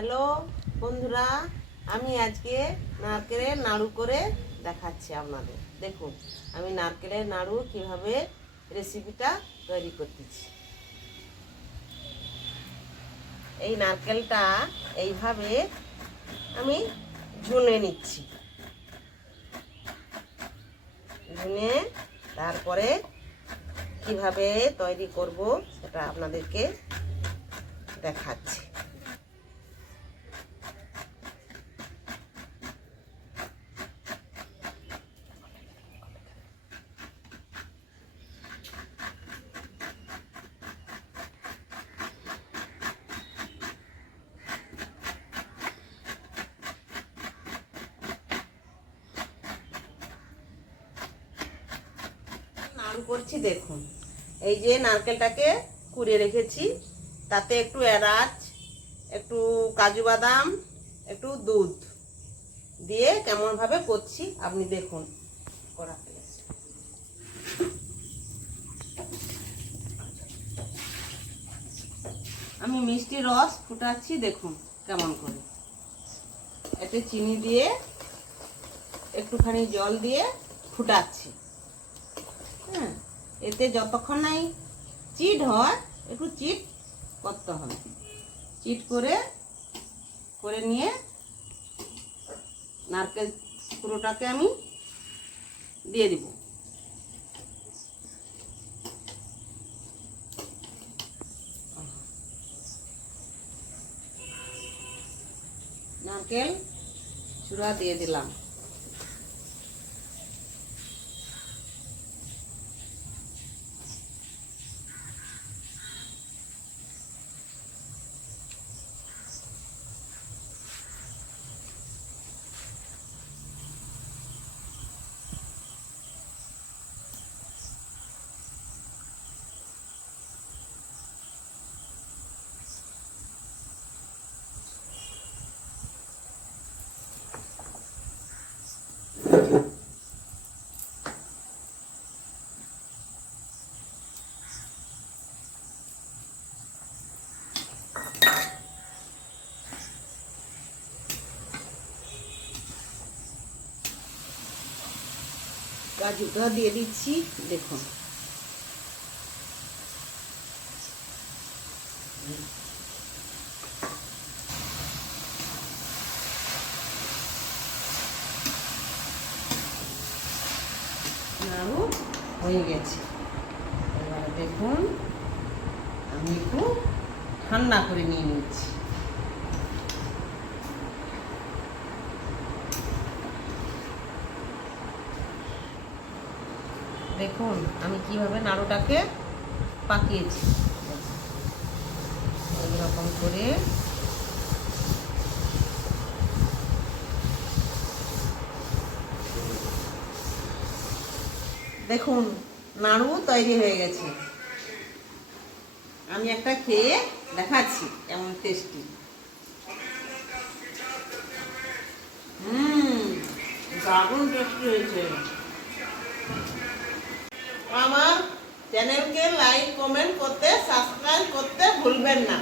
Hello বন্ধুরা, আমি আজকে নারকেলের নাড়ু করে দেখাচ্ছি আপনাদের। দেখুন আমি নারকেলের নাড়ু কিভাবে রেসিপিটা তৈরি করতেছি। এই নারকেলটা এইভাবে আমি ঝুনে নিচ্ছি। ঝুনে তারপরে কিভাবে তৈরি করব সেটা আপনাদেরকে দেখাচ্ছি। নাড়ু করছি দেখুন, এই যে নারকেলটাকে কুড়িয়ে রেখেছি, তাতে একটু এলাচ, একটু কাজু বাদাম, একটু দুধ দিয়ে কেমনভাবে করছি আপনি দেখুন। কড়াতে আমি মিষ্টি রস ফুটাচ্ছি দেখুন কেমন করে। এতে চিনি দিয়ে একটুখানি জল দিয়ে ফুটাচ্ছি। হ্যাঁ, এতে যতক্ষণ নাই চিট হয় একটু চিট করতে হবে। চিট করে করে নিয়ে নারকেল পুরোটাকে আমি দিয়ে দিব। নারকেল চূড়া দিয়ে দিলাম। কাজুটা দিয়ে দিচ্ছি দেখুন। নাড়ু হয়ে গেছে। এবারে দেখুন আমি একটু ঠান্ডা করে নিয়ে নিচ্ছি। দেখুন আমি কিভাবে নাড়ুটাকে পাকিয়েছি। এইরকম করে দেখুন নাড়ু তৈরি হয়ে গেছে। আমি একটা খেয়ে দেখাচ্ছি কেমন টেস্টি। দারুণ টেস্টি হয়েছে। আমার চ্যানেলকে লাইক কমেন্ট করতে সাবস্ক্রাইব করতে ভুলবেন না।